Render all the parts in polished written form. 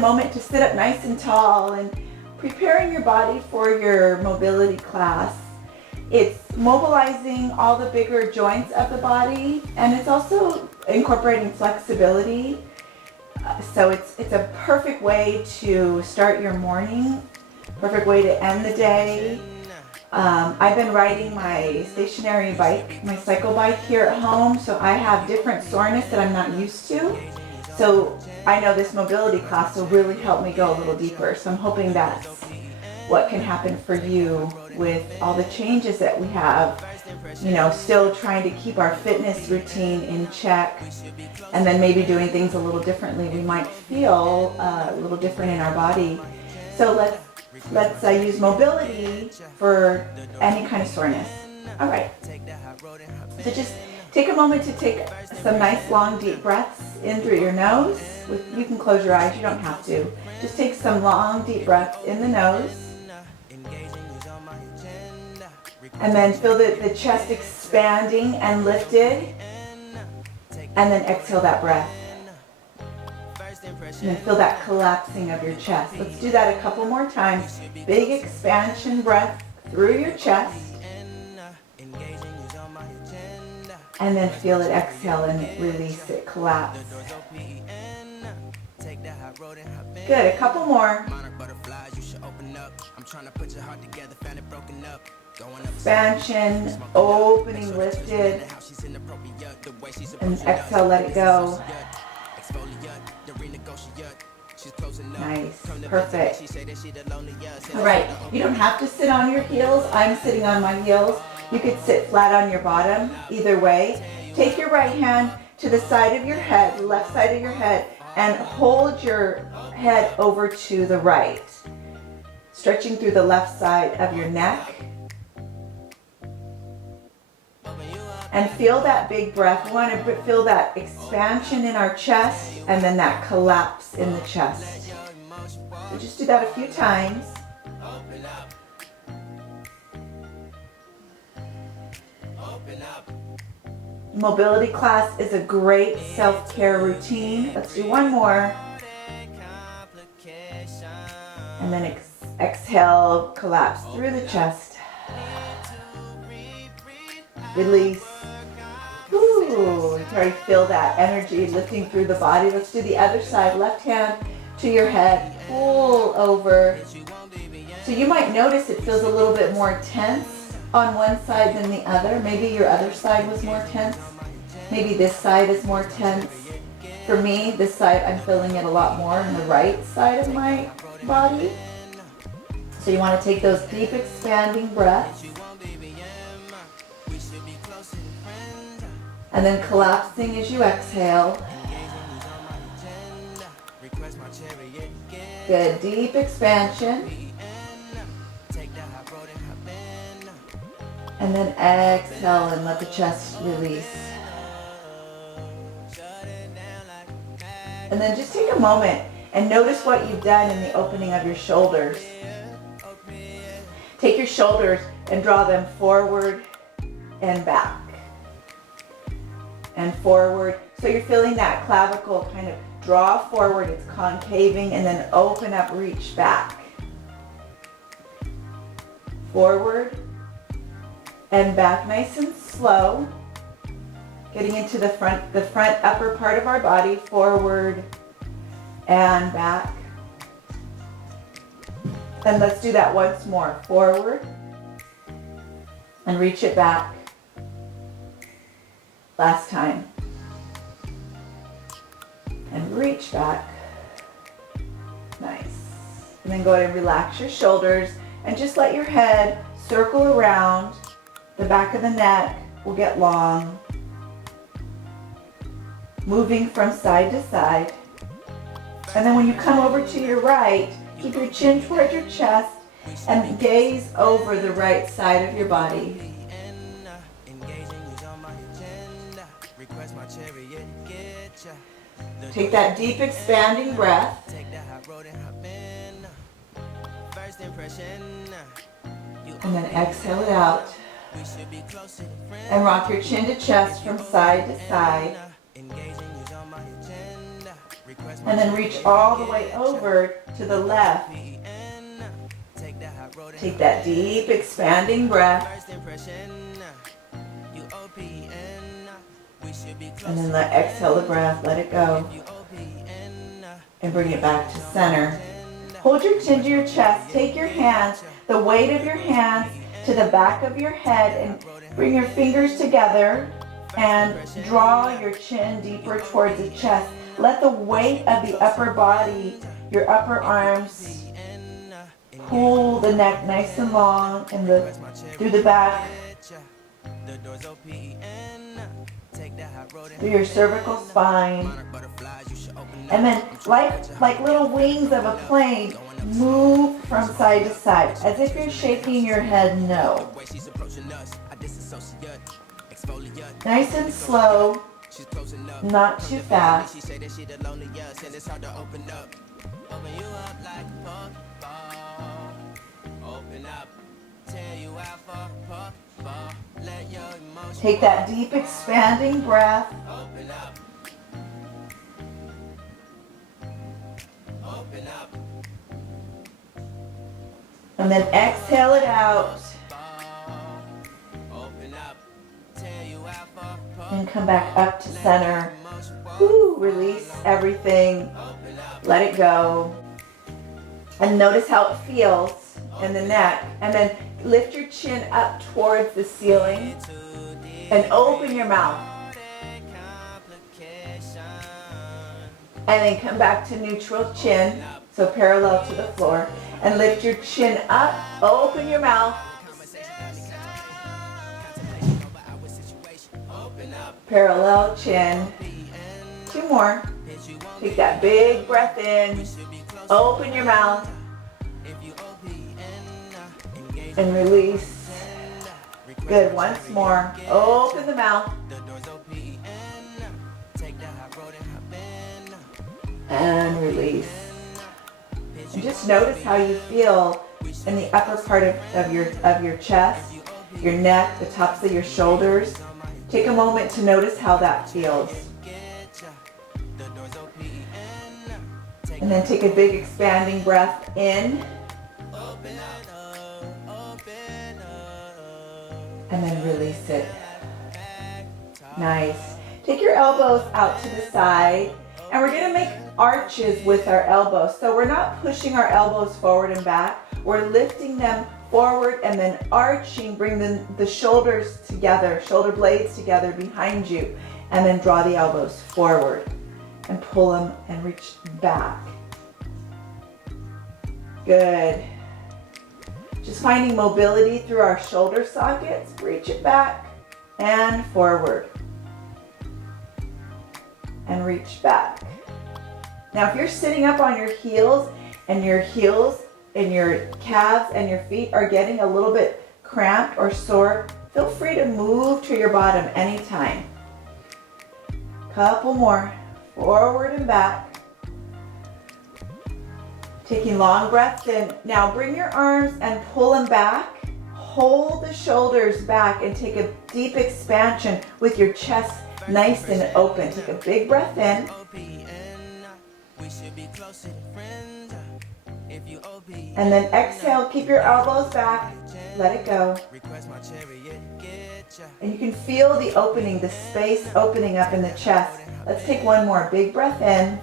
moment to sit up nice and tall and preparing your body for your mobility class. It's mobilizing all the bigger joints of the body, and it's also incorporating flexibility. So it's a perfect way to start your morning, perfect way to end the day. I've been riding my stationary bike, my cycle bike here at home, so I have different soreness that I'm not used to. So I know this mobility class will really help me go a little deeper. So I'm hoping that's what can happen for you with all the changes that we have, you know, still trying to keep our fitness routine in check, and then maybe doing things a little differently. We might feel a little different in our body. So let's use mobility for any kind of soreness. All right. So just take a moment to take some nice long deep breaths in through your nose. You can close your eyes, you don't have to. Just take some long deep breaths in the nose. And then feel the chest expanding and lifted. And then exhale that breath. And then feel that collapsing of your chest. Let's do that a couple more times. Big expansion breath through your chest. And then feel it exhale and release it, collapse. Good, a couple more. Expansion, opening, lifted. And exhale, let it go. Nice, perfect. All right, you don't have to sit on your heels. I'm sitting on my heels. You could sit flat on your bottom, either way. Take your right hand to the side of your head, left side of your head, and hold your head over to the right, stretching through the left side of your neck. And feel that big breath. We want to feel that expansion in our chest and then that collapse in the chest. So just do that a few times. Mobility class is a great self-care routine. Let's do one more. And then exhale, collapse through the chest. Release. Ooh, you can already feel that energy lifting through the body. Let's do the other side. Left hand to your head. Pull over. So you might notice it feels a little bit more tense on one side than the other. Maybe your other side was more tense. Maybe this side is more tense. For me, this side, I'm feeling it a lot more on the right side of my body. So you want to take those deep expanding breaths. And then collapsing as you exhale. Good, deep expansion. And then exhale and let the chest release. And then just take a moment and notice what you've done in the opening of your shoulders. Take your shoulders and draw them forward and back. And forward. So you're feeling that clavicle kind of draw forward, it's concaving, and then open up, reach back. Forward and back, nice and slow. Getting into the front upper part of our body, forward and back. And let's do that once more. Forward and reach it back. Last time. And reach back. Nice. And then go ahead and relax your shoulders and just let your head circle around. The back of the neck will get long. Moving from side to side. And then when you come over to your right, keep your chin towards your chest and gaze over the right side of your body. Take that deep expanding breath. And then exhale it out. And rock your chin to chest from side to side. And then reach all the way over to the left. Take that deep expanding breath. And then exhale the breath, let it go. And bring it back to center. Hold your chin to your chest. Take your hands, the weight of your hands, to the back of your head and bring your fingers together and draw your chin deeper towards the chest. Let the weight of the upper body, your upper arms, pull the neck nice and long and through the back, through your cervical spine. And then like little wings of a plane, move from side to side as if you're shaking your head no. Nice and slow, not too fast. Take that deep expanding breath. And then exhale it out. And come back up to center. Woo, release everything. Let it go. And notice how it feels in the neck. And then lift your chin up towards the ceiling. And open your mouth. And then come back to neutral chin. So parallel to the floor. And lift your chin up. Open your mouth. Parallel chin. 2 more. Take that big breath in. Open your mouth. And release. Good. Once more. Open the mouth. And release. And just notice how you feel in the upper part of your chest, your neck, the tops of your shoulders. Take a moment to notice how that feels. And then take a big expanding breath in. And then release it. Nice. Take your elbows out to the side. And we're going to make arches with our elbows. So we're not pushing our elbows forward and back. We're lifting them forward and then arching, bring the shoulders together, shoulder blades together behind you, and then draw the elbows forward and pull them and reach back. Good. Just finding mobility through our shoulder sockets. Reach it back and forward. And reach back. Now if you're sitting up on your heels and your calves and your feet are getting a little bit cramped or sore, feel free to move to your bottom anytime. Couple more. Forward and back. Taking long breaths in. Now bring your arms and pull them back. Hold the shoulders back and take a deep expansion with your chest nice and open. Take a big breath in. And then exhale, keep your elbows back, let it go. And you can feel the opening, the space opening up in the chest. Let's take one more. Big breath in.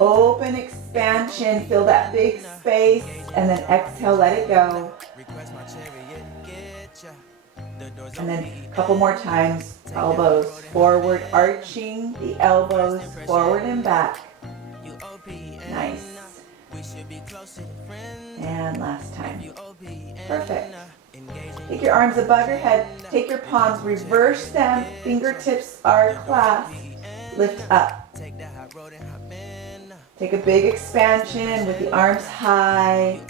Open expansion, feel that big space, and then exhale, let it go. And then a couple more times, elbows forward, arching the elbows forward and back. Nice. And last time. Perfect. Take your arms above your head, take your palms, reverse them, fingertips are clasped, lift up. Take a big expansion with the arms high.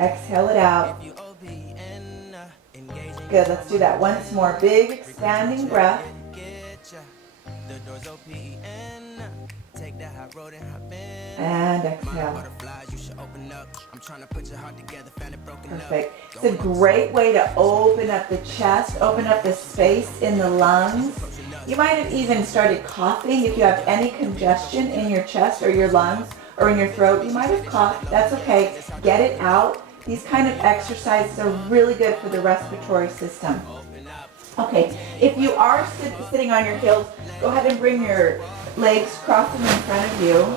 Exhale it out. Good, let's do that once more. Big expanding breath. And exhale. Perfect. It's a great way to open up the chest, open up the space in the lungs. You might have even started coughing if you have any congestion in your chest or your lungs or in your throat. You might have coughed. That's okay. Get it out. These kind of exercises are really good for the respiratory system. Okay, if you are sitting on your heels, go ahead and bring your legs, cross them in front of you.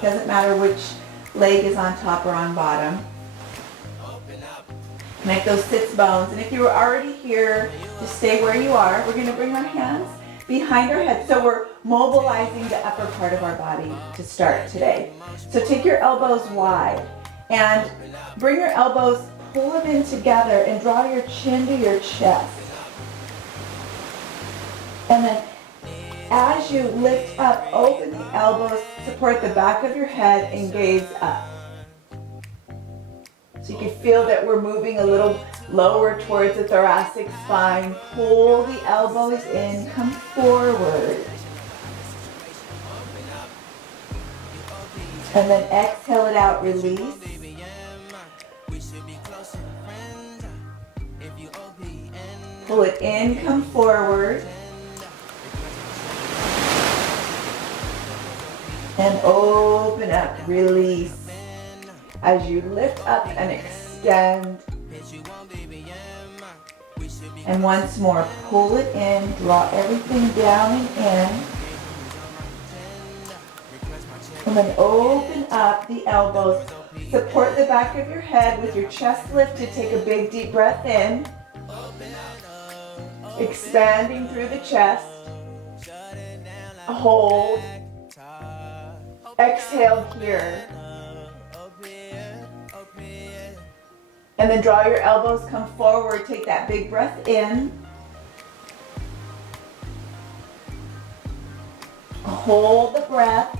Doesn't matter which leg is on top or on bottom. Connect those sits bones. And if you were already here, just stay where you are. We're going to bring our hands behind our head. So we're mobilizing the upper part of our body to start today. So take your elbows wide and bring your elbows, pull them in together and draw your chin to your chest. And then as you lift up, open the elbows, support the back of your head and gaze up. So you can feel that we're moving a little lower towards the thoracic spine. Pull the elbows in, come forward. And then exhale it out, release. Pull it in, come forward. And open up, release. As you lift up and extend. And once more, pull it in, draw everything down and in. And then open up the elbows. Support the back of your head with your chest lifted. Take a big deep breath in. Expanding through the chest. Hold. Exhale here. And then draw your elbows, come forward, take that big breath in. Hold the breath.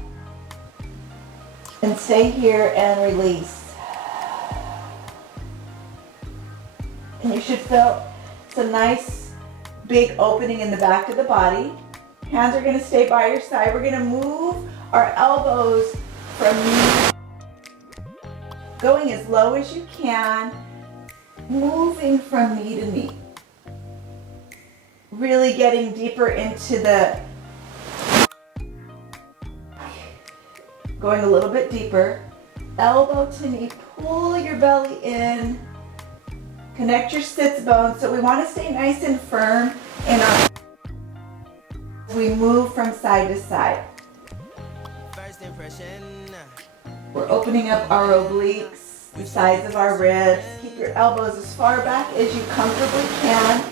And stay here and release. And you should feel some nice big opening in the back of the body. Hands are going to stay by your side. We're going to move our elbows from going as low as you can, moving from knee to knee. Really getting deeper into the, going a little bit deeper. Elbow to knee, pull your belly in, connect your sits bones. So we want to stay nice and firm in our, as we move from side to side. We're opening up our obliques, the sides of our ribs. Keep your elbows as far back as you comfortably can.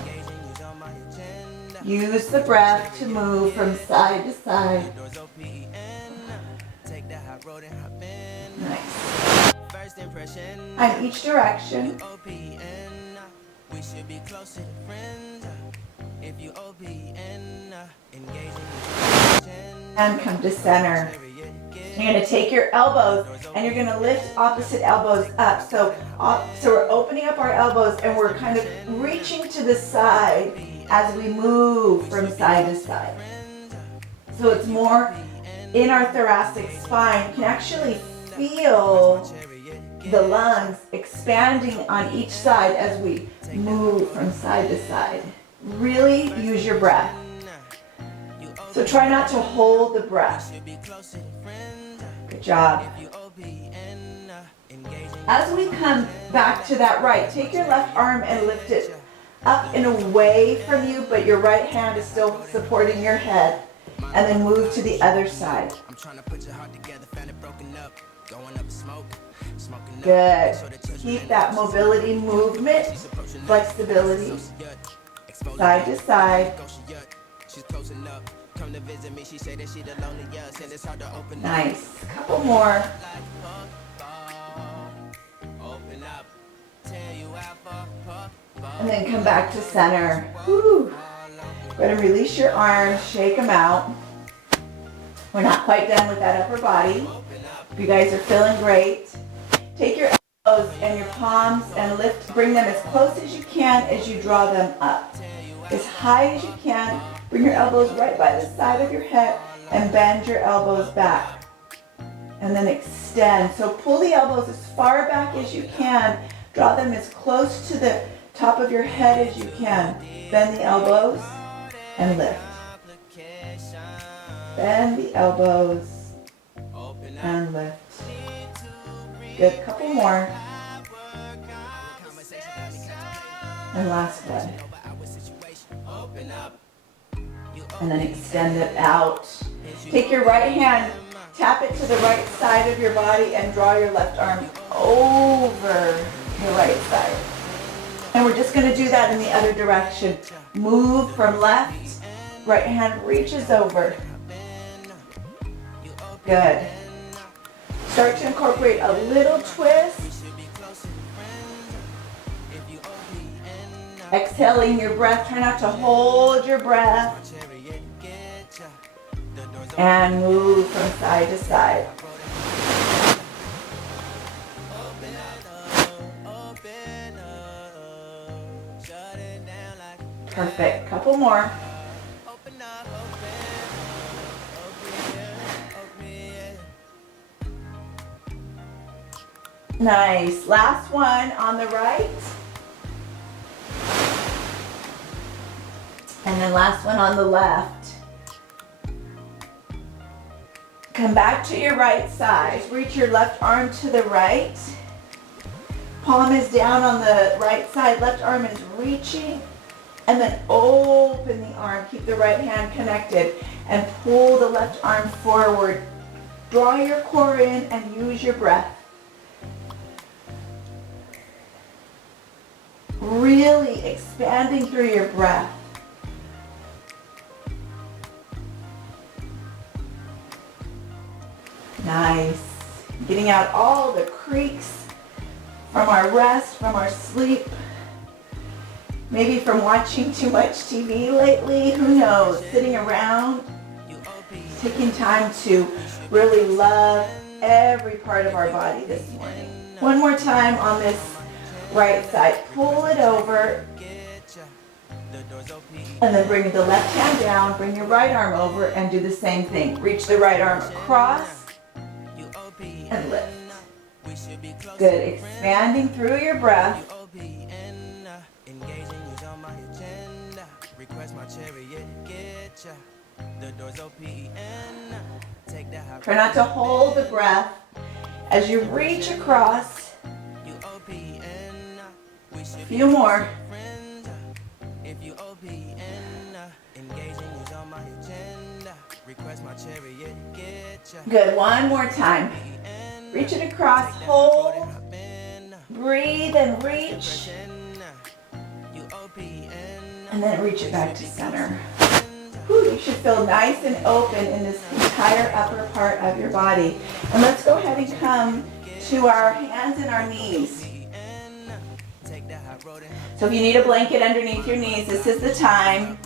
Use the breath to move from side to side. Nice. On each direction. And come to center. You're going to take your elbows and you're going to lift opposite elbows up. So we're opening up our elbows and we're kind of reaching to the side as we move from side to side. So it's more in our thoracic spine. You can actually feel the lungs expanding on each side as we move from side to side. Really use your breath. So try not to hold the breath. Good job. As we come back to that right, take your left arm and lift it up and away from you, but your right hand is still supporting your head. And then move to the other side. Good. Keep that mobility, movement, flexibility, side to side. Nice. Couple more. And then come back to center. Woo. Go ahead and release your arms, shake them out. We're not quite done with that upper body. You guys are feeling great. Take your elbows and your palms and lift, bring them as close as you can as you draw them up. As high as you can. Bring your elbows right by the side of your head and bend your elbows back. and then extend. So pull the elbows as far back as you can. Draw them as close to the top of your head as you can. Bend the elbows and lift. Bend the elbows and lift. Good, couple more. And last one. And then extend it out. Take your right hand, tap it to the right side of your body and draw your left arm over the right side. And we're just going to do that in the other direction. Move from left, right hand reaches over. Good. Start to incorporate a little twist. Exhaling your breath. Try not to hold your breath. And move from side to side. Perfect. Couple more. Nice. Last one on the right. And then last one on the left. Come back to your right side. Reach your left arm to the right. Palm is down on the right side. Left arm is reaching. And then open the arm. Keep the right hand connected. And pull the left arm forward. Draw your core in and use your breath. Really expanding through your breath. Nice. Getting out all the creaks from our rest, from our sleep. Maybe from watching too much TV lately. Who knows? Sitting around, taking time to really love every part of our body this morning. One more time on this right side. Pull it over. And then bring the left hand down. Bring your right arm over and do the same thing. Reach the right arm across. And lift. Good. Expanding through your breath. Try not to hold the breath as you reach across. A few more. Good. One more time. Reach it across, hold, breathe and reach, and then reach it back to center. Whew, you should feel nice and open in this entire upper part of your body. And let's go ahead and come to our hands and our knees. So if you need a blanket underneath your knees, this is the time.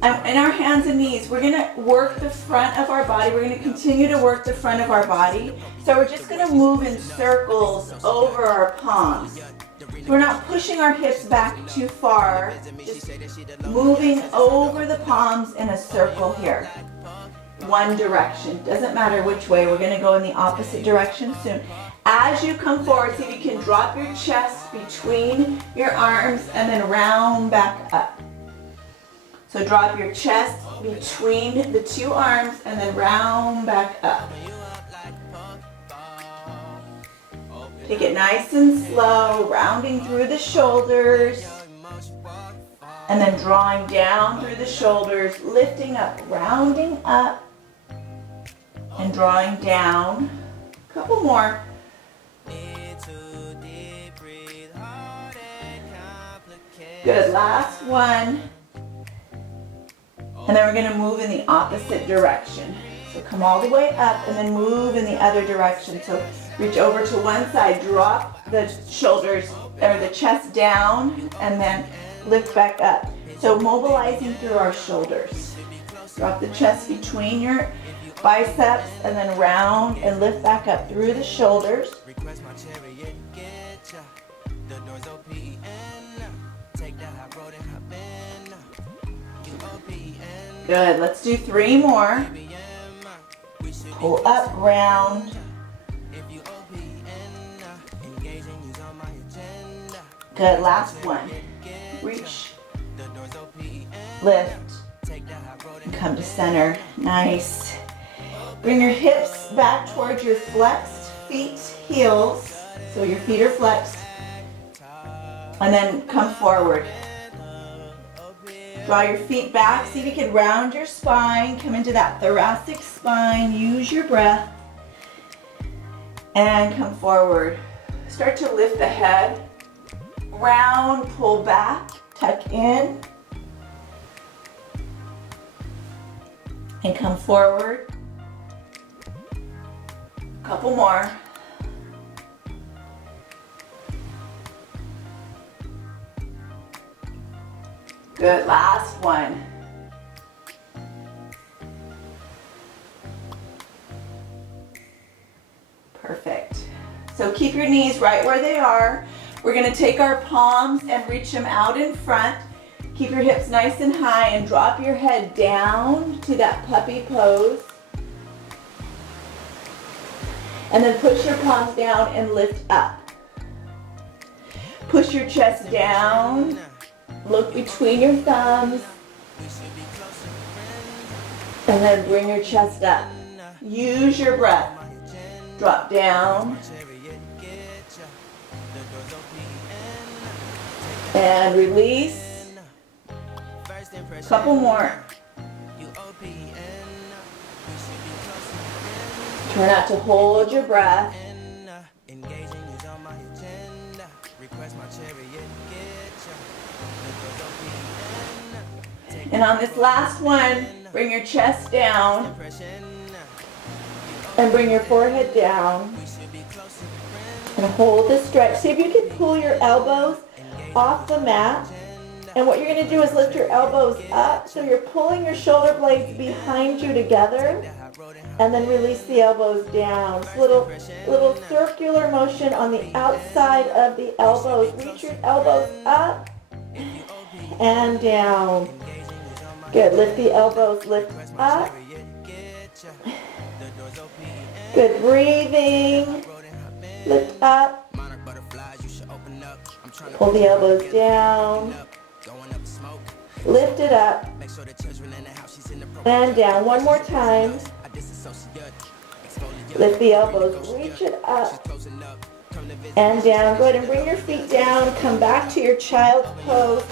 In our hands and knees, we're going to work the front of our body. We're going to continue to work the front of our body. So we're just going to move in circles over our palms. So we're not pushing our hips back too far, just moving over the palms in a circle here. One direction. Doesn't matter which way. We're going to go in the opposite direction soon. As you come forward, see if you can drop your chest between your arms and then round back up. So drop your chest between the two arms and then round back up. Take it nice and slow, rounding through the shoulders. And then drawing down through the shoulders, lifting up, rounding up, and drawing down. A couple more. Good, last one. And then we're going to move in the opposite direction. So come all the way up and then move in the other direction. So reach over to one side, drop the shoulders or the chest down, and then lift back up. So mobilizing through our shoulders. Drop the chest between your biceps and then round and lift back up through the shoulders. Good. Let's do 3 more. Pull up, round, Good, last one. Reach, lift, and come to center. Nice. Bring your hips back towards your flexed feet, heels. So your feet are flexed. And then come forward. Draw your feet back. See if you can round your spine. Come into that thoracic spine. Use your breath. And come forward. Start to lift the head. Round, pull back, tuck in. And come forward. Couple more. Good, last one. Perfect. So keep your knees right where they are. We're gonna take our palms and reach them out in front. Keep your hips nice and high and drop your head down to that puppy pose. And then push your palms down and lift up. Push your chest down. Look between your thumbs. And then bring your chest up. Use your breath. Drop down. And release. Couple more. Try not to hold your breath. And on this last one, bring your chest down and bring your forehead down and hold the stretch. See if you can pull your elbows off the mat. And what you're going to do is lift your elbows up so you're pulling your shoulder blades behind you together and then release the elbows down. So little circular motion on the outside of the elbows. Reach your elbows up and down. Good, lift the elbows, lift up. Good, breathing. Lift up. Pull the elbows down. Lift it up. And down. One more time. Lift the elbows, reach it up and down. Go ahead and bring your feet down. Come back to your child's pose.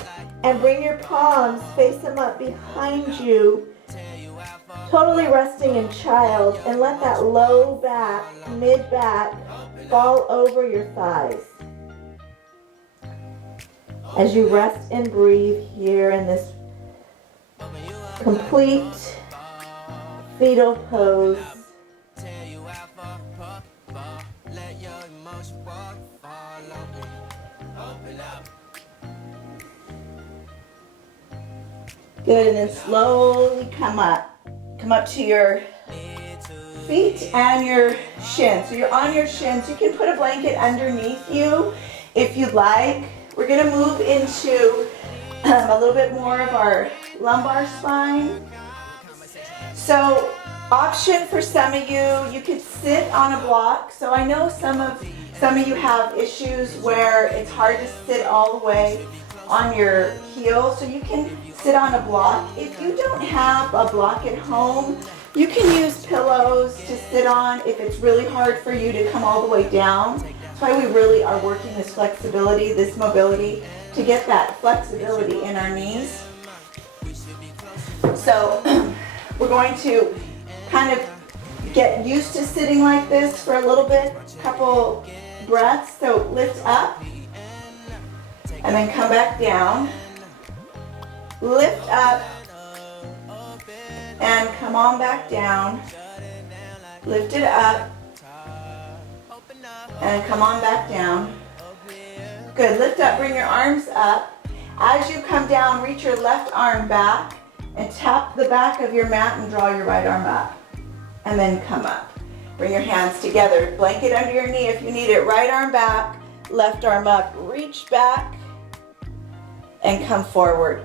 And bring your palms, face them up behind you, totally resting in child, and let that low back, mid back, fall over your thighs. As you rest and breathe here in this complete fetal pose. Good, and then slowly come up. Come up to your feet and your shins. So you're on your shins. You can put a blanket underneath you if you'd like. We're gonna move into a little bit more of our lumbar spine. So option for some of you, you could sit on a block. So I know some of you have issues where it's hard to sit all the way on your heels, so you can sit on a block. If you don't have a block at home, you can use pillows to sit on if it's really hard for you to come all the way down. That's why we really are working this flexibility, this mobility, to get that flexibility in our knees. So we're going to kind of get used to sitting like this for a little bit, couple breaths. So lift up and then come back down. Lift up and come on back down. Lift it up and come on back down. Good, lift up, bring your arms up. As you come down, reach your left arm back and tap the back of your mat and draw your right arm up. And then come up. Bring your hands together, blanket under your knee if you need it. Right arm back, left arm up, reach back and come forward.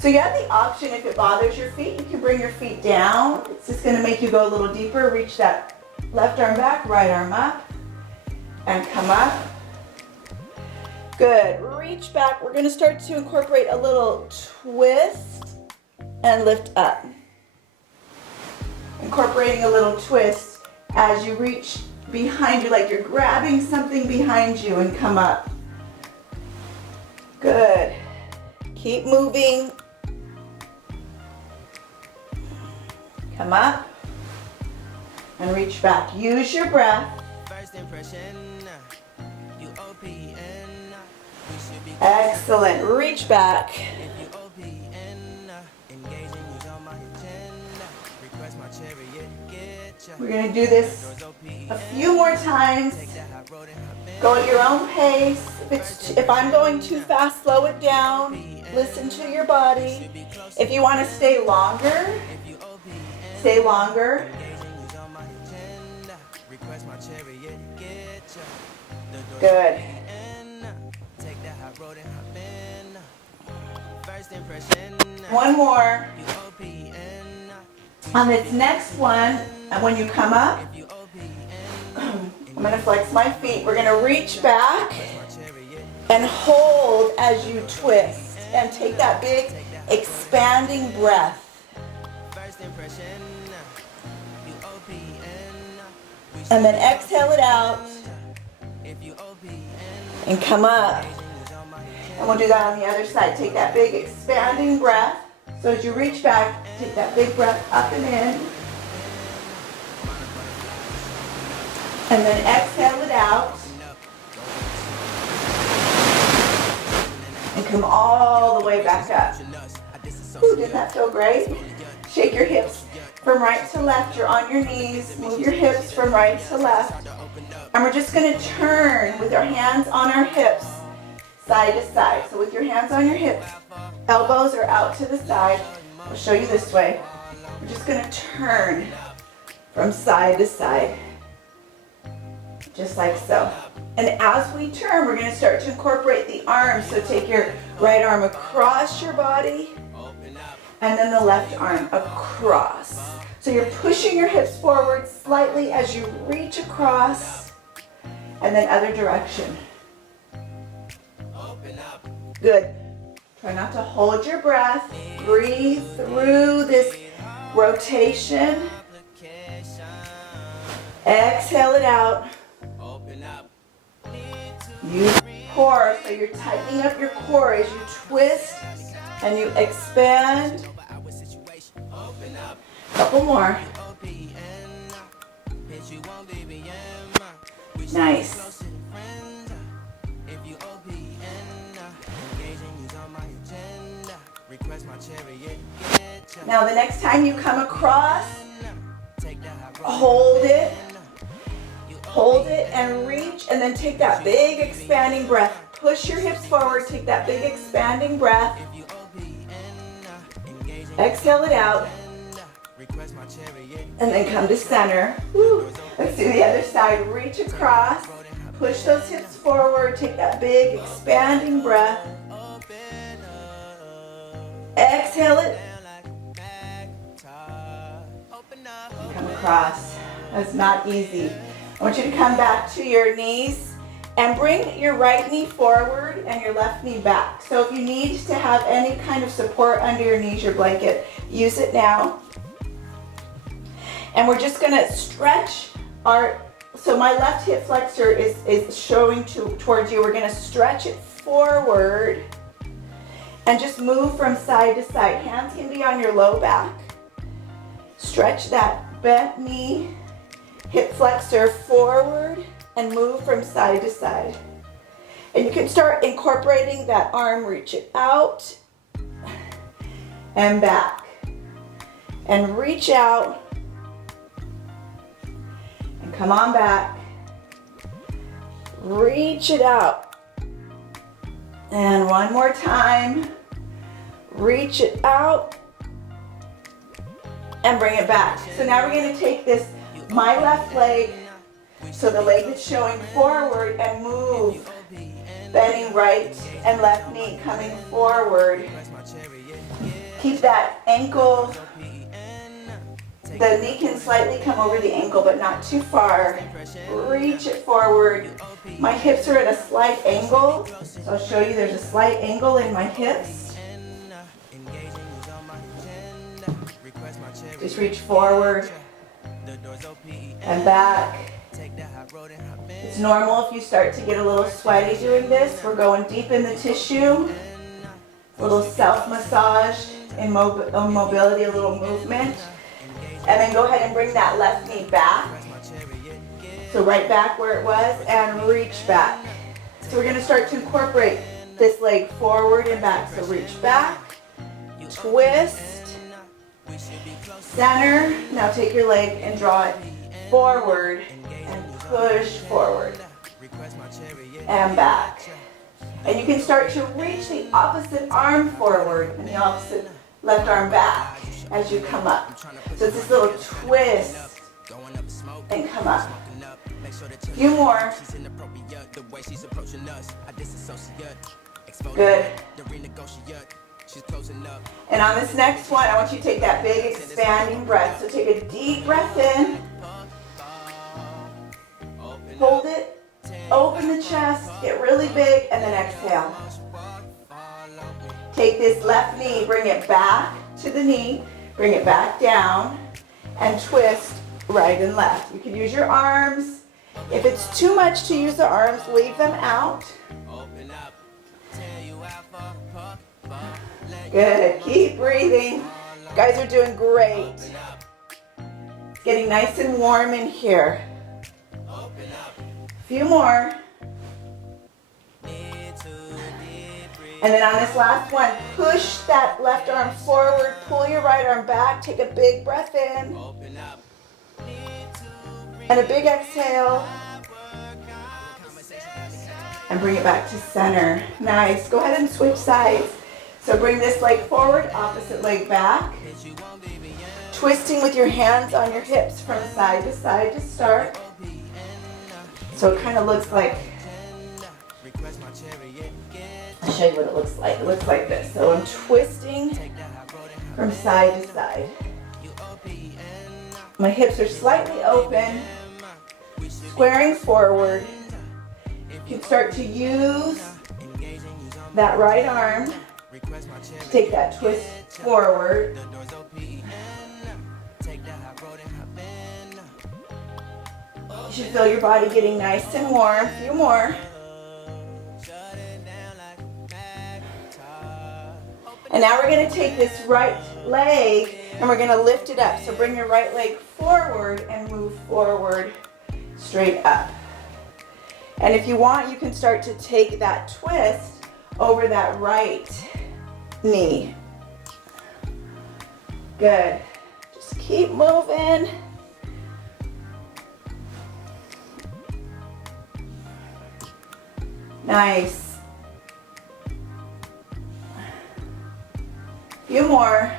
So you have the option, if it bothers your feet, you can bring your feet down. It's just going to make you go a little deeper. Reach that left arm back, right arm up, and come up. Good. reach back, we're going to start to incorporate a little twist and lift up. Incorporating a little twist as you reach behind you, like you're grabbing something behind you and come up. Good. Keep moving. Come up and reach back. Use your breath. Excellent. Reach back. We're going to do this a few more times. Go at your own pace. If I'm going too fast, slow it down. Listen to your body. If you want to stay longer, stay longer. Good. One more. On this next one, and when you come up, I'm going to flex my feet. We're going to reach back and hold as you twist. And take that big expanding breath. And then exhale it out. And come up. And we'll do that on the other side. Take that big expanding breath. So as you reach back, take that big breath up and in. And then exhale it out. And come all the way back up. Ooh, didn't that feel great? Shake your hips from right to left. You're on your knees. Move your hips from right to left. And we're just going to turn with our hands on our hips, side to side. So with your hands on your hips, elbows are out to the side. I'll show you this way. We're just going to turn from side to side, just like so. And as we turn, we're going to start to incorporate the arms. So take your right arm across your body, and then the left arm across. So you're pushing your hips forward slightly as you reach across, and then other direction. Good. Try not to hold your breath. Breathe through this rotation. Exhale it out. Use core, so you're tightening up your core as you twist and you expand. Couple more. Nice. Now the next time you come across, hold it. Hold it and reach, and then take that big expanding breath. Push your hips forward, take that big expanding breath. Exhale it out. And then come to center. Woo. Let's do the other side. Reach across. Push those hips forward. Take that big expanding breath. Exhale it. And come across. That's not easy. I want you to come back to your knees and bring your right knee forward and your left knee back. So if you need to have any kind of support under your knees, your blanket, use it now. And we're just going to stretch our, so my left hip flexor is showing towards you. We're going to stretch it forward and just move from side to side. Hands can be on your low back. Stretch that bent knee, hip flexor forward and move from side to side. And you can start incorporating that arm, reach it out and back. And reach out and come on back. Reach it out. And one more time. Reach it out and bring it back. So now we're going to take this, my left leg, so the leg that's showing forward, and move, bending right and left knee coming forward. Keep that ankle, the knee can slightly come over the ankle but not too far. Reach it forward My hips are at a slight angle. So I'll show you there's a slight angle in my hips. Just reach forward and back. It's normal if you start to get a little sweaty doing this. We're going deep in the tissue. A little self-massage in mobility, a little movement. And then go ahead and bring that left knee back. So right back where it was and reach back. So we're going to start to incorporate this leg forward and back. So reach back, twist, center. Now take your leg and draw it forward and push forward and back. And you can start to reach the opposite arm forward and the opposite left arm back as you come up. So it's this little twist and come up. A few more. Good. And on this next one, I want you to take that big expanding breath. So take a deep breath in. Hold it. Open the chest. Get really big. And then exhale. Take this left knee. Bring it back to the knee. Bring it back down. And twist right and left. You can use your arms. If it's too much to use the arms, leave them out. Good. Keep breathing. You guys are doing great. It's getting nice and warm in here. A few more. And then on this last one, push that left arm forward. Pull your right arm back. Take a big breath in. And a big exhale. And bring it back to center. Nice. Go ahead and switch sides. So bring this leg forward, opposite leg back. Twisting with your hands on your hips from side to start. So it kind of looks like, I'll show you what it looks like. It looks like this. So I'm twisting from side to side. My hips are slightly open, squaring forward. You can start to use that right arm. Take that twist forward. You should feel your body getting nice and warm. A few more. And now we're going to take this right leg and we're going to lift it up. So bring your right leg forward and move forward straight up. And if you want, you can start to take that twist over that right knee. Good. Just keep moving. Nice. Few more.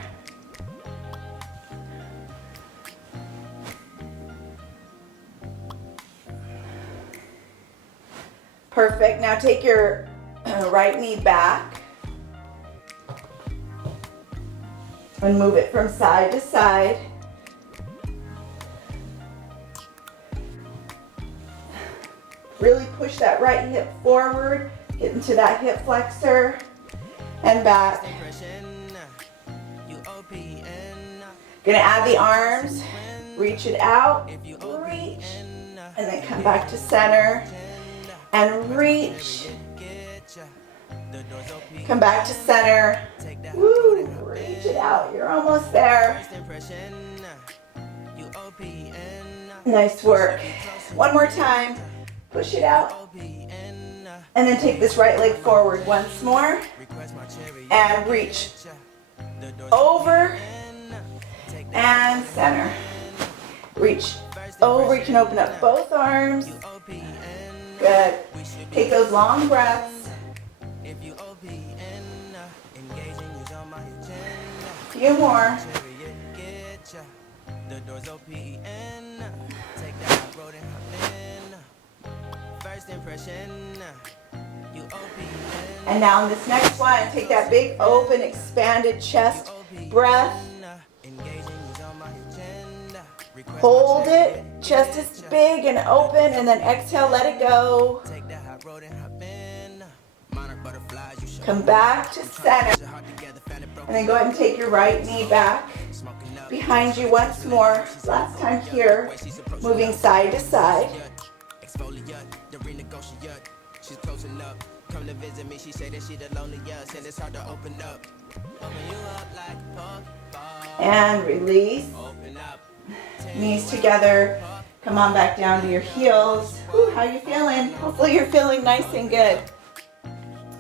Perfect. Now take your right knee back and move it from side to side. Really push that right hip forward, get into that hip flexor and back. Gonna add the arms, reach it out, reach, and then come back to center and reach. Come back to center. Woo, reach it out. You're almost there. Nice work. One more time. Push it out. And then take this right leg forward once more. And reach. Over. And center. Reach over. You can open up both arms. Good. Take those long breaths. A few more. And now in this next one, take that big open, expanded chest breath. Hold it. Chest is big and open, and then exhale, let it go. Come back to center. And then go ahead and take your right knee back behind you once more. Last time here, moving side to side. She's closing up. Come to visit me. She say that she the loneliest, and it's hard to open up. Open you up like a puck. And release. Knees together. Come on back down to your heels. Whew, how you feeling? Hopefully you're feeling nice and good.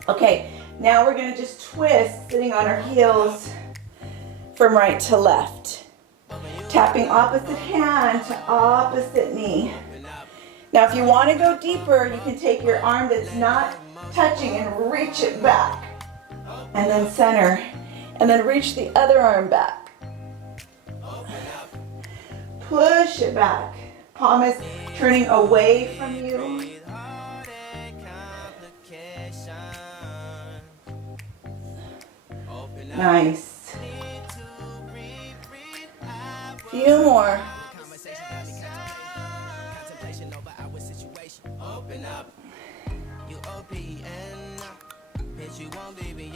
Okay, now we're gonna just twist, sitting on our heels from right to left. Tapping opposite hand to opposite knee. Now if you want to go deeper, you can take your arm that's not touching and reach it back. And then center. And then reach the other arm back. Push it back. Palm is turning away from you. Nice. Few more.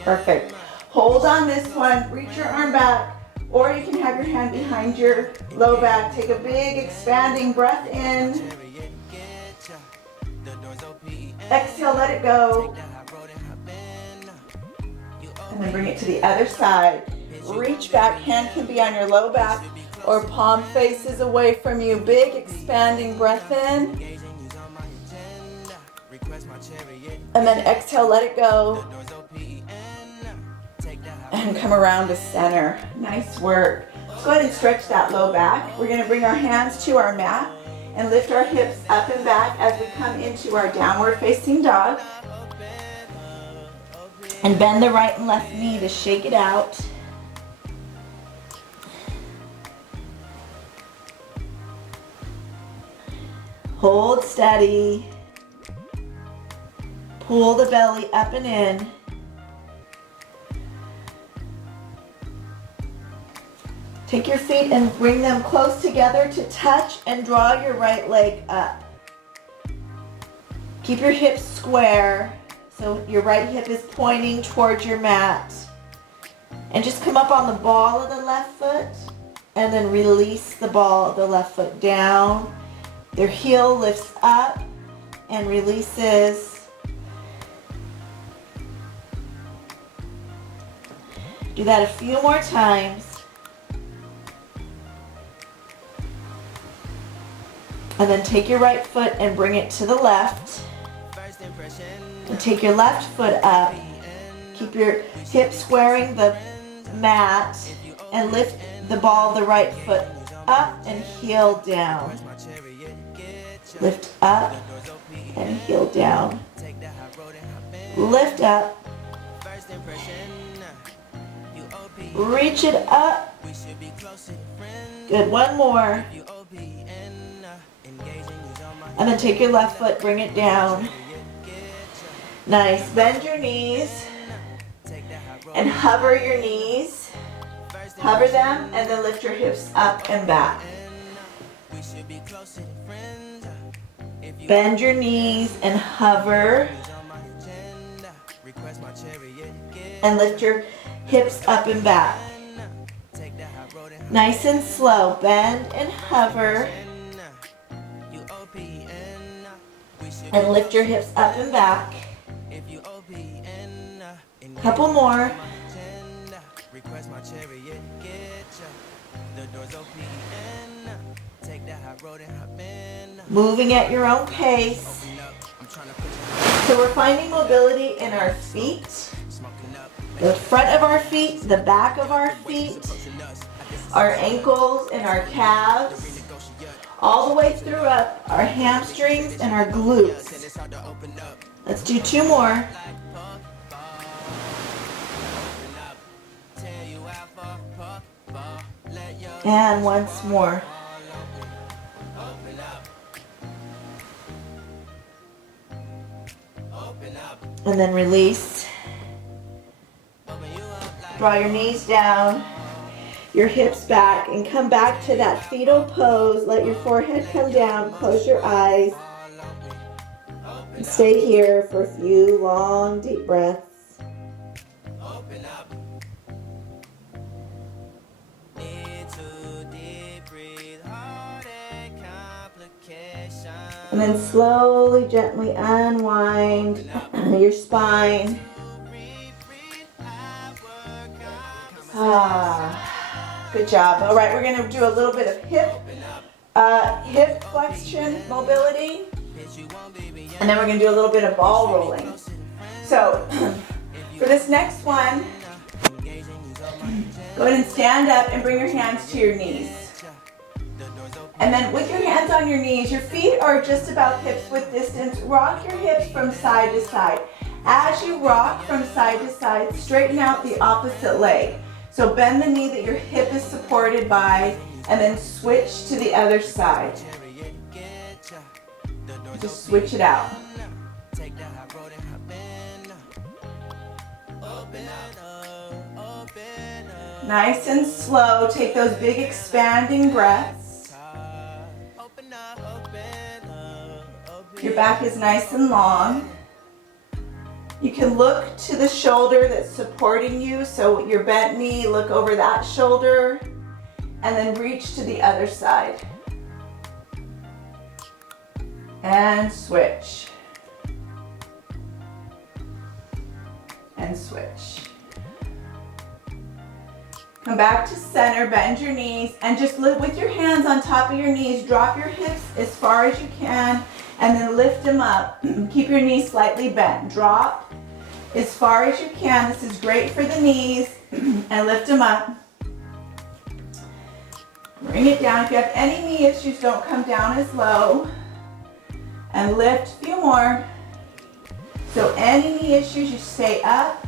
Perfect. Hold on this one. Reach your arm back, or you can have your hand behind your low back. Take a big expanding breath in. Exhale, let it go. And then bring it to the other side. Reach back. Hand can be on your low back or palm faces away from you. Big expanding breath in. And then exhale, let it go. And come around to center. Nice work. Let's go ahead and stretch that low back. We're going to bring our hands to our mat and lift our hips up and back as we come into our downward facing dog. And bend the right and left knee to shake it out. Hold steady. Pull the belly up and in. Take your feet and bring them close together to touch and draw your right leg up. Keep your hips square so your right hip is pointing towards your mat. And just come up on the ball of the left foot and then release the ball of the left foot down. Their heel lifts up and releases. Do that a few more times. And then take your right foot and bring it to the left. And take your left foot up. Keep your hips squaring the mat and lift the ball of the right foot up and heel down. Lift up and heel down. Lift up. Reach it up. Good, one more. And then take your left foot, bring it down. Nice. Bend your knees and hover your knees. Hover them and then lift your hips up and back. Bend your knees and hover. And lift your hips up and back. Nice and slow. Bend and hover. And lift your hips up and back. Couple more. Moving at your own pace. So we're finding mobility in our feet, the front of our feet, the back of our feet, our ankles and our calves, all the way through up our hamstrings and our glutes. Let's do two more. And once more. And then release. Draw your knees down, your hips back, and come back to that fetal pose. Let your forehead come down, close your eyes. And Stay here for a few long, deep breaths. Open up. Need to deep breathe, heartache, complication. And then slowly, gently unwind your spine. Good job. All right, we're going to do a little bit of hip flexion mobility. And then we're going to do a little bit of ball rolling. So for this next one, go ahead and stand up and bring your hands to your knees. And then with your hands on your knees, your feet are just about hips width distance. Rock your hips from side to side. As you rock from side to side, straighten out the opposite leg. So bend the knee that your hip is supported by, and then switch to the other side. Just switch it out. Nice and slow. Take those big expanding breaths. Your back is nice and long. You can look to the shoulder that's supporting you. So your bent knee, look over that shoulder and then reach to the other side. And switch. And switch. Come back to center, bend your knees, and just lift with your hands on top of your knees. Drop your hips as far as you can, and then lift them up. Keep your knees slightly bent. Drop as far as you can. This is great for the knees, and lift them up. Bring it down. If you have any knee issues, don't come down as low. And lift a few more. So any knee issues, you stay up.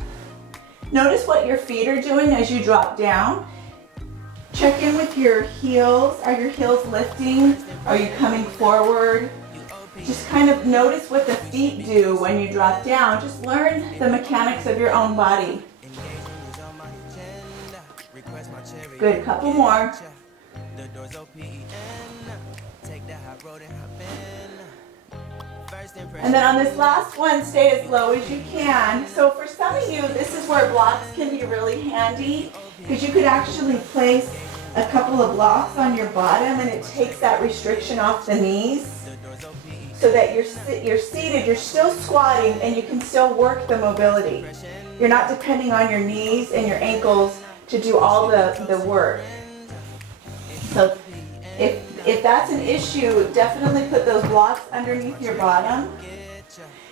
Notice what your feet are doing as you drop down. Check in with your heels. Are your heels lifting? Are you coming forward? Just kind of notice what the feet do when you drop down. Just learn the mechanics of your own body. Good, couple more. And then on this last one, stay as low as you can. So for some of you, this is where blocks can be really handy, because you could actually place a couple of blocks on your bottom, and it takes that restriction off the knees so that you're seated, you're still squatting, and you can still work the mobility. You're not depending on your knees and your ankles to do all the work. So if that's an issue, definitely put those blocks underneath your bottom.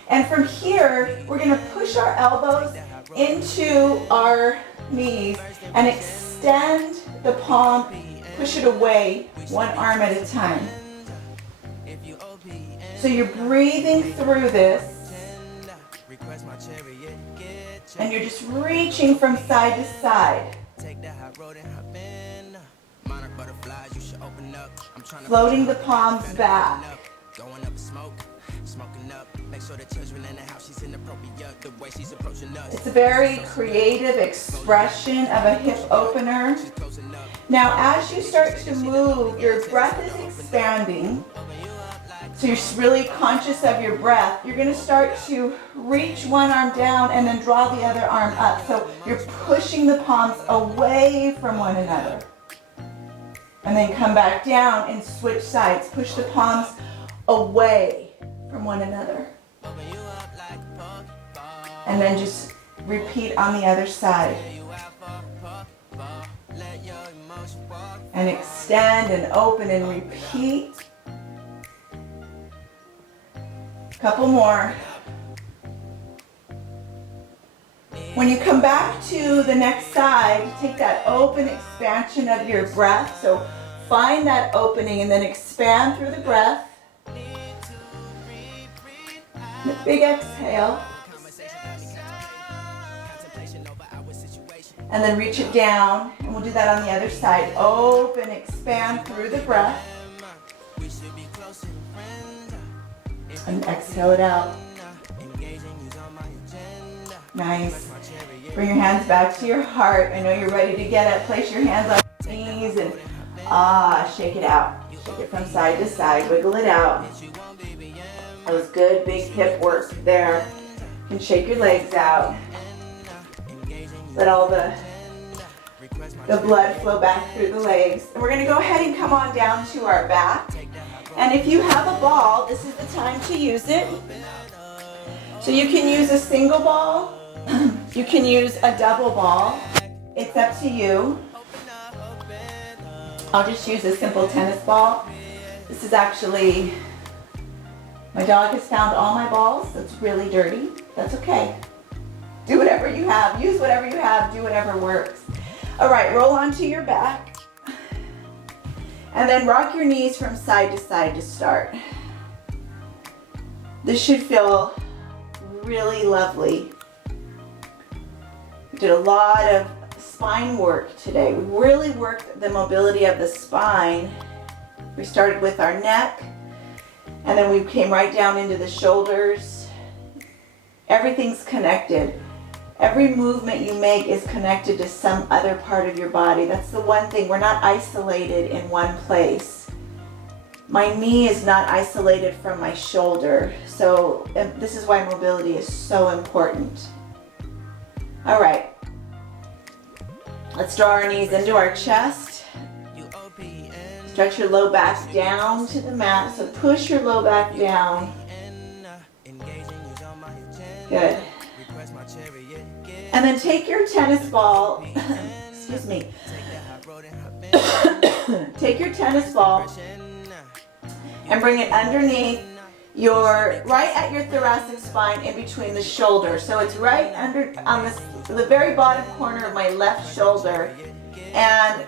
And from here, we're going to push our elbows into our knees and extend the palm, push it away, one arm at a time. So you're breathing through this, and you're just reaching from side to side. Floating the palms back. It's a very creative expression of a hip opener. Now, as you start to move, your breath is expanding. So you're really conscious of your breath. You're going to start to reach one arm down and then draw the other arm up. So you're pushing the palms away from one another. And then come back down and switch sides. Push the palms away from one another. And then just repeat on the other side. And extend and open and repeat. Couple more. When you come back to the next side, take that open expansion of your breath. So find that opening and then expand through the breath. And a big exhale. And then reach it down. And we'll do that on the other side. Open, expand through the breath. And exhale it out. Nice. Bring your hands back to your heart. I know you're ready to get up. Place your hands on your knees and shake it out. Shake it from side to side. Wiggle it out. That was good big hip work there. You can shake your legs out. Let all the blood flow back through the legs. And we're going to go ahead and come on down to our back. And if you have a ball, this is the time to use it. So you can use a single ball. You can use a double ball. It's up to you. I'll just use a simple tennis ball. This is actually, my dog has found all my balls. It's really dirty. That's okay. Do whatever you have. Use whatever you have. Do whatever works. All right, roll onto your back. And then rock your knees from side to side to start. This should feel really lovely. We did a lot of spine work today. We really worked the mobility of the spine. We started with our neck, and then we came right down into the shoulders. Everything's connected. Every movement you make is connected to some other part of your body. That's the one thing. We're not isolated in one place. My knee is not isolated from my shoulder. So this is why mobility is so important. All right. Let's draw our knees into our chest. Stretch your low back down to the mat. So push your low back down. Good. And then take your tennis ball, excuse me, take your tennis ball and bring it underneath right at your thoracic spine in between the shoulders. So it's right under, on the very bottom corner of my left shoulder. And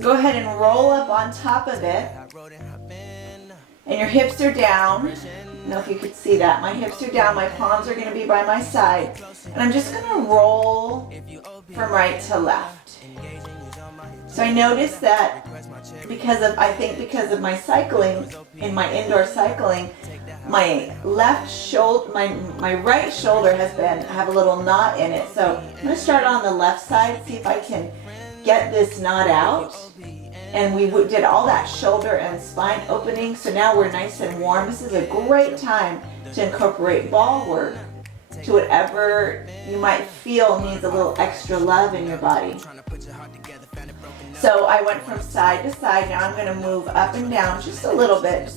go ahead and roll up on top of it. And your hips are down. I don't know if you could see that. My hips are down. My palms are going to be by my side. And I'm just going to roll from right to left. So I noticed that because of my cycling, in my indoor cycling, my left shoulder, my right shoulder have a little knot in it. So I'm going to start on the left side, see if I can get this knot out. And we did all that shoulder and spine opening, so now we're nice and warm. This is a great time to incorporate ball work to whatever you might feel needs a little extra love in your body. So I went from side to side. Now I'm going to move up and down just a little bit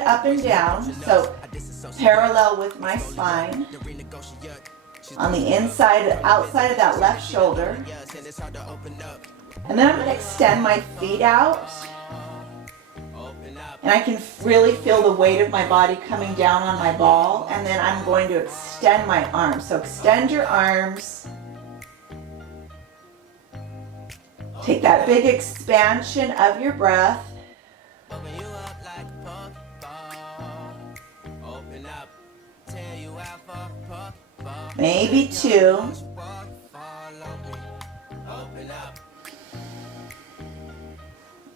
up and down. So parallel with my spine. On the inside, outside of that left shoulder. And then I'm going to extend my feet out. And I can really feel the weight of my body coming down on my ball. And then I'm going to extend my arms. So extend your arms. Take that big expansion of your breath. Maybe two.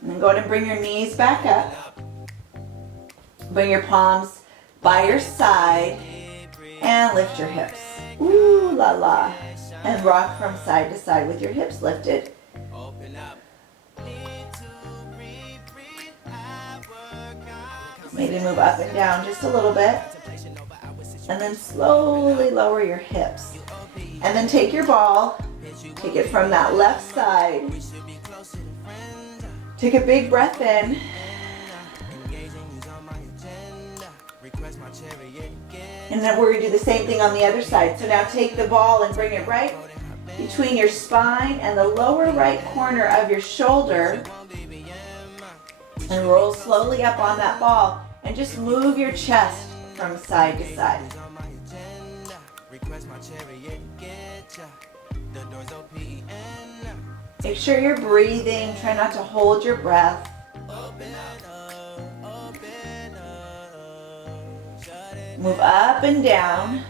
And then go ahead and bring your knees back up. Bring your palms by your side and lift your hips. Ooh la la. And rock from side to side with your hips lifted. Maybe move up and down just a little bit. And then slowly lower your hips. And then take your ball, take it from that left side. Take a big breath in. And then we're going to do the same thing on the other side. So now take the ball and bring it right between your spine and the lower right corner of your shoulder. And roll slowly up on that ball. And just move your chest from side to side. Make sure you're breathing. Try not to hold your breath. Move up and down.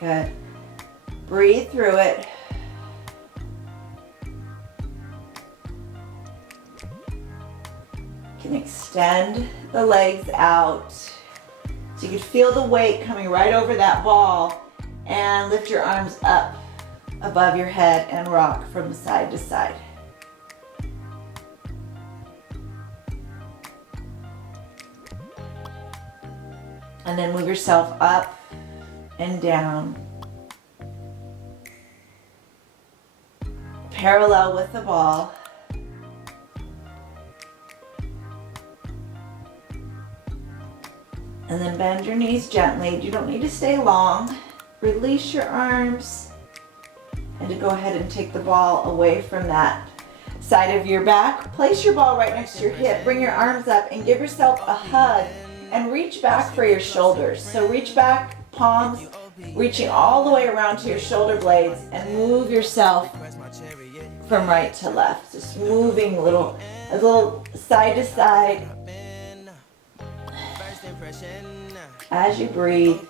Good. Breathe through it. You can extend the legs out. So you can feel the weight coming right over that ball and lift your arms up above your head and rock from side to side. And then move yourself up and down, parallel with the ball. And then bend your knees gently. You don't need to stay long. Release your arms. And to go ahead and take the ball away from that side of your back. Place your ball right next to your hip. Bring your arms up and give yourself a hug. And reach back for your shoulders. So reach back, palms, reaching all the way around to your shoulder blades. And move yourself from right to left. Just moving a little side to side. As you breathe.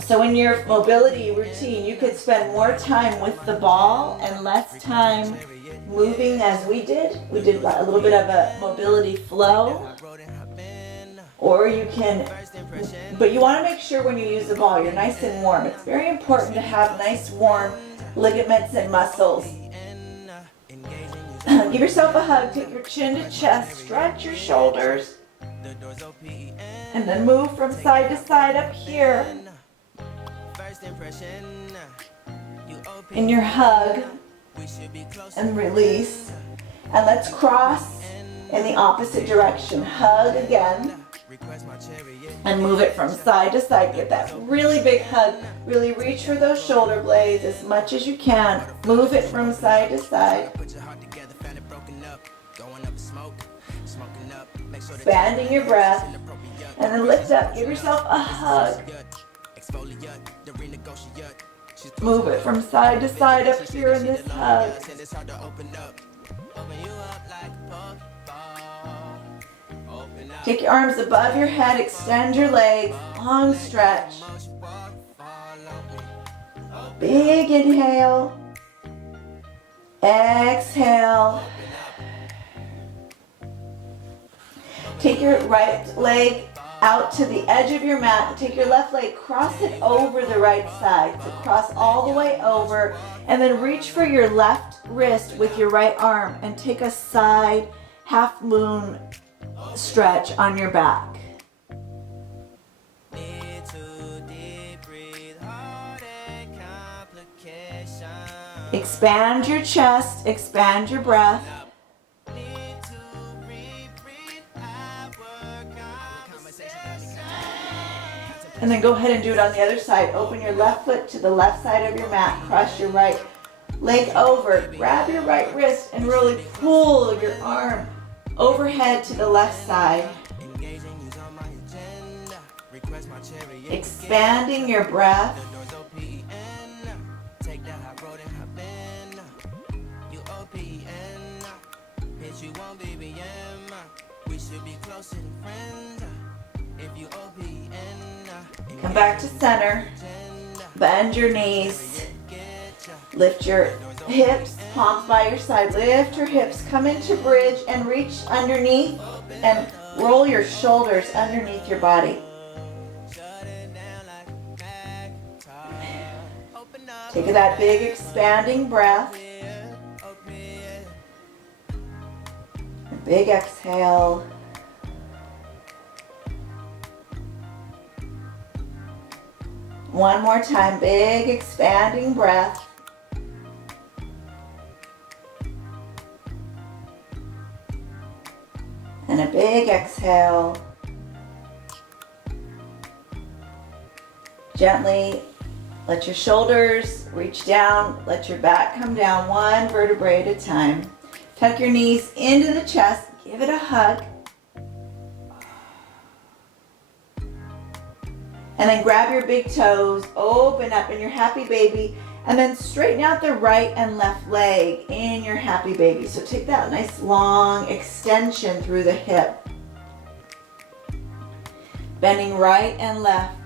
So in your mobility routine, you could spend more time with the ball and less time moving as we did. We did a little bit of a mobility flow. Or you can, but you want to make sure when you use the ball, you're nice and warm. It's very important to have nice warm ligaments and muscles. Give yourself a hug, take your chin to chest, stretch your shoulders, and then move from side to side up here. In your hug, and release. And let's cross in the opposite direction. Hug again, and move it from side to side. Get that really big hug. Really reach for those shoulder blades as much as you can. Move it from side to side. Expanding your breath, and then lift up. Give yourself a hug. Move it from side to side up here in this hug. Take your arms above your head, extend your legs, long stretch. Big inhale. Exhale. Take your right leg out to the edge of your mat. Take your left leg, cross it over the right side. So cross all the way over, and then reach for your left wrist with your right arm and take a side half moon stretch on your back. Expand your chest, expand your breath. And then go ahead and do it on the other side. Open your left foot to the left side of your mat. Cross your right leg over. Grab your right wrist and really pull your arm overhead to the left side. Expanding your breath. Come back to center. Bend your knees. Lift your hips, palms by your side. Lift your hips. Come into bridge and reach underneath and roll your shoulders underneath your body. Take that big expanding breath. A big exhale. One more time, big expanding breath. And a big exhale. Gently let your shoulders reach down, let your back come down one vertebrae at a time. Tuck your knees into the chest, give it a hug. And then grab your big toes, open up in your happy baby, and then straighten out the right and left leg in your happy baby. So take that nice long extension through the hip. Bending right and left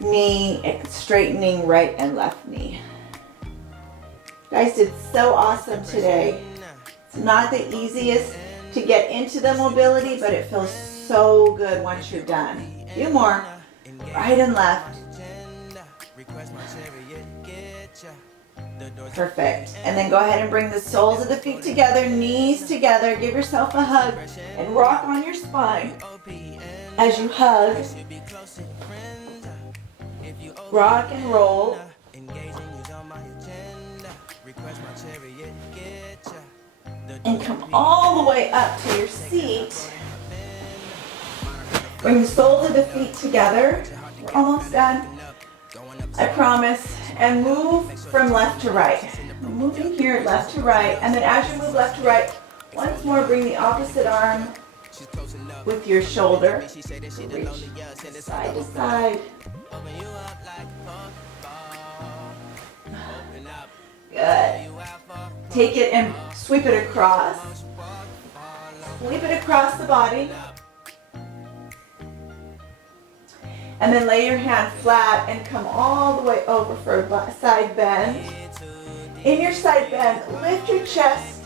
knee, straightening right and left knee. You guys did so awesome today. It's not the easiest to get into the mobility, but it feels so good once you're done. A few more, right and left. Request my chariot, get ya. The doors Perfect. And then go ahead and bring the soles of the feet together, knees together. Give yourself a hug and rock on your spine as you hug. Rock and roll. And come all the way up to your seat. Bring the soles of the feet together. We're almost done. I promise. And move from left to right. We're moving here left to right. And then as you move left to right, once more bring the opposite arm with your shoulder. Reach side to side. Good. Take it and sweep it across. Sweep it across the body. And then lay your hand flat and come all the way over for a side bend. In your side bend, lift your chest.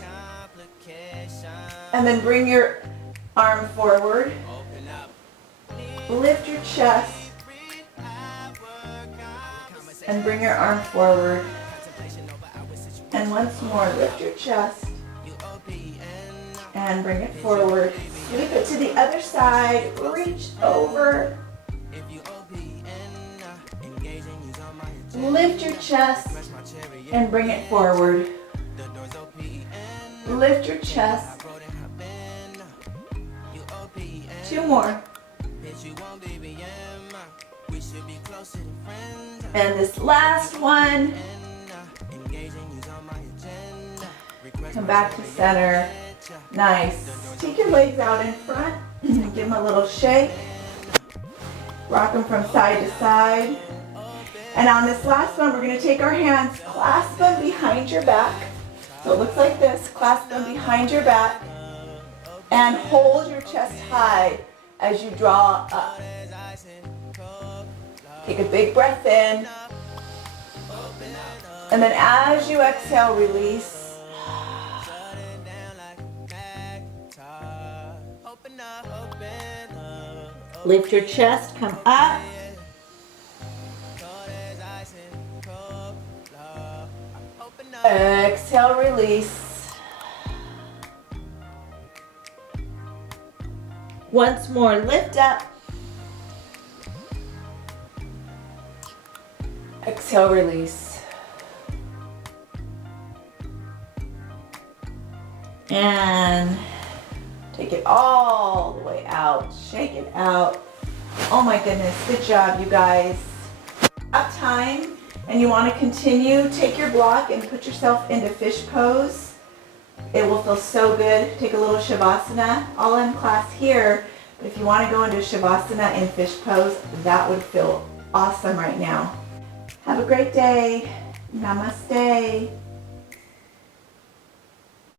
And then bring your arm forward. Lift your chest. And bring your arm forward. And once more, lift your chest. And bring it forward. Sweep it to the other side. Reach over. Lift your chest and bring it forward. Lift your chest. 2 more. And this last one. Come back to center. Nice. Take your legs out in front. Give them a little shake. Rock them from side to side. And on this last one, we're going to take our hands, clasp them behind your back. So it looks like this. Clasp them behind your back. And hold your chest high as you draw up. Take a big breath in. And then as you exhale, release. Lift your chest, come up. Exhale, release. Once more, lift up. Exhale, release. And take it all the way out. Shake it out. Oh my goodness, good job, you guys. Up time. And you want to continue, take your block and put yourself into fish pose. It will feel so good. Take a little Shavasana, all in class here. But if you want to go into Shavasana in fish pose, that would feel awesome right now. Have a great day. Namaste.